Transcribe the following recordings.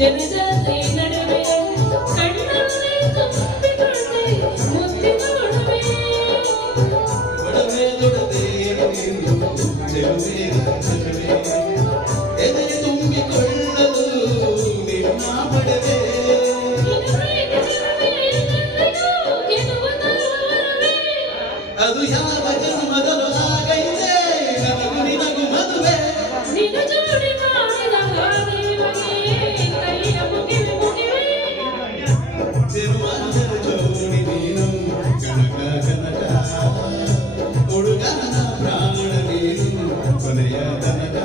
ಜನಜಾತಿ ನಡುವೆ ಕಣ್ಣಲ್ಲಿ ತುಂಬಿಕೊಂಡೆ ಮುತ್ತಿನ ಒಡವೆ ಒಡವೆ ದೊಡವೆ ಚೆಲುವೆ ಎದೆ ತುಂಬಿಕೊಳ್ಳಲು ನಿನ್ನ ಪಡೆವೆ ಅದು ಯಾವ ಜನ್ಮದಲ್ಲೂ ಆಗೈತೆ ನನಗೂ ನಿನಗೂ ಮದುವೆ ನಿನ್ನ ಜೋಡಿ ಮಾಡಿದ ಕೈಯ ಮುಗಿವೆ ಮುಗಿವೆ ತಿರುವಾಂತರ ಜೋಡಿ ನೀನು ಕನಕ ಕನಕ ಹುಡುಗನ ಪ್ರಾಣ ನೀನು ಕೊನೆಯ ತನಕ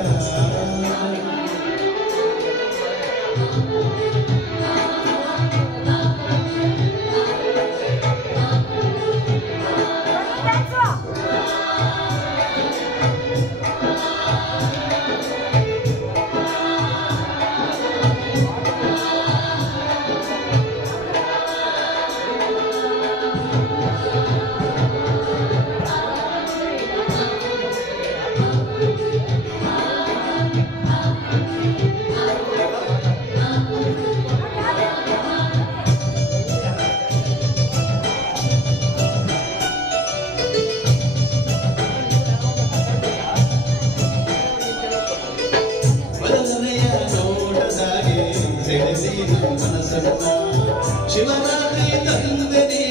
ಶಿವರಾತ್ರಿ ತಂದೆನಿ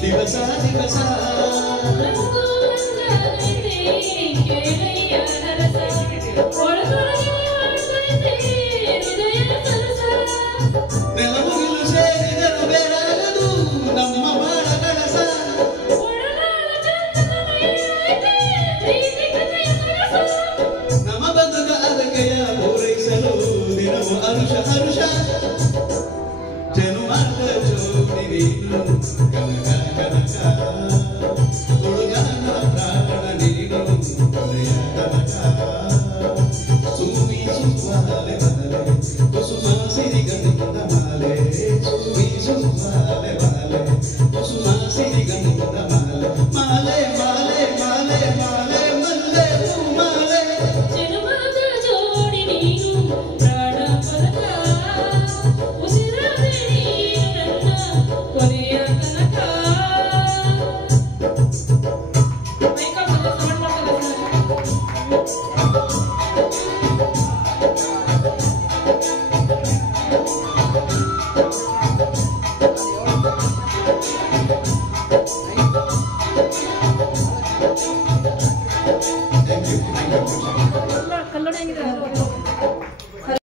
ದಿವಸ ದಿವಸ ನೆಲಮುಗಿಲು ಸೇರಿದರು ಬೇರಾಗದು ನಮ್ಮ ಬಾಳ ಕನಸ ನಮ್ಮ ಬದುಕ ಅದಕೆಯ ಪೂರೈಸಲು ದಿನವು ಹರುಷ ಹರುಷ ಜನುಮಾರ್ಗ ಜೋಡಿ ನೀನು ಕನಕ ಕನಕ ಹುಡುಗನ ಪ್ರಾಣ ನೀನು ಕೊನೆಯ ತನಕ ಸುಮ್ಮಿ ಸುಮ್ಮನೆ ಬದಲೆ